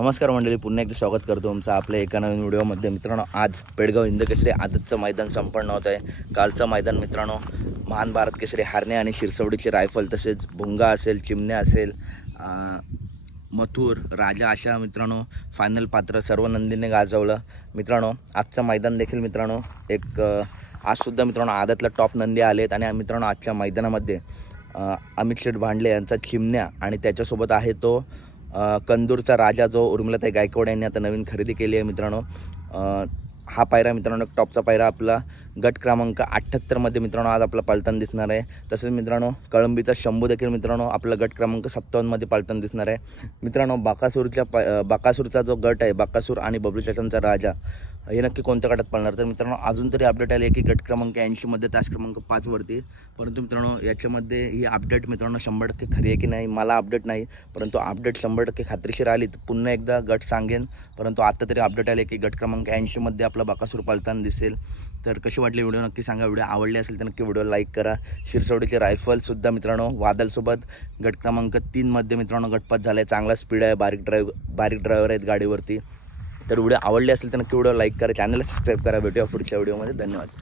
नमस्कार मंडळी पुन्हा एकदा स्वागत करतो तुमचं आपल्या एका नवीन व्हिडिओमध्ये मित्रांनो आज पेडगाव हिंदकेसरी आदतचं मैदान संपन्न होत आहे. कालचं मैदान मित्रांनो महान भारत केसरी हारणे आणि शिरसवडीची रायफल तसेच भुंगा असेल चिमण्या असेल मथुर राजा अशा मित्रांनो फायनल पात्र सर्व नंदीने गाजवलं. मित्रांनो आजचं मैदान देखील मित्रांनो एक आजसुद्धा मित्रांनो आदतला टॉप नंदी आलेत आणि मित्रांनो आजच्या मैदानामध्ये अमित शेठ भांडले यांचा चिमण्या आणि त्याच्यासोबत आहे तो कंदूरचा राजा जो उर्मिलाताई गायकवाड यांनी आता नवीन खरेदी केली आहे मित्रांनो. हा पायरा मित्रांनो एक टॉपचा पायरा आपला गट क्रमांक अठ्ठ्याहत्तरमध्ये मित्रांनो आज आपला पालताना दिसणार आहे. तसेच मित्रांनो कळंबीचा शंभू देखील मित्रांनो आपला गट क्रमांक सत्तावन्नमध्ये पालताना दिसणार आहे. मित्रांनो बाकासूरच्या पा बाकासूरचा जो गट आहे बाकासूर आणि बबलू चटनचा राजा हे नक्की कोणत्या गटात पाळणार? तर मित्रांनो अजून तरी अपडेट आली आहे की गट क्रमांक ऐंशीमध्ये तास क्रमांक पाचवरती परंतु मित्रांनो याच्यामध्ये ही अपडेट मित्रांनो शंभर टक्के खरी आहे की नाही मला अपडेट नाही. परंतु अपडेट शंभर टक्के खात्रीशीर आली तर पुन्हा एकदा गट सांगेन. परंतु आत्ता तरी अपडेट आले की गट क्रमांक ऐंशीमध्ये आपला बाकासूर पालताना दिसेल. तर कशी वाटली व्हिडिओ नक्की सांगा. व्हिडिओ आवडली असेल तर नक्की व्हिडिओ लाईक करा. शिरसवडीचे रायफलसुद्धा मित्रांनो वादलसोबत गट क्रमांक तीनमध्ये मित्रांनो गटपात झाला. आहे चांगला स्पीड आहे. बारीक ड्राईव्ह बारीक ड्रायव्हर आहेत गाडीवरती. तर व्हिडिओ आवडली असेल तर नक्की व्हिडिओ लाईक करा चॅनलला सबस्क्राईब करा. भेटूया पुढच्या व्हिडिओमध्ये. धन्यवाद.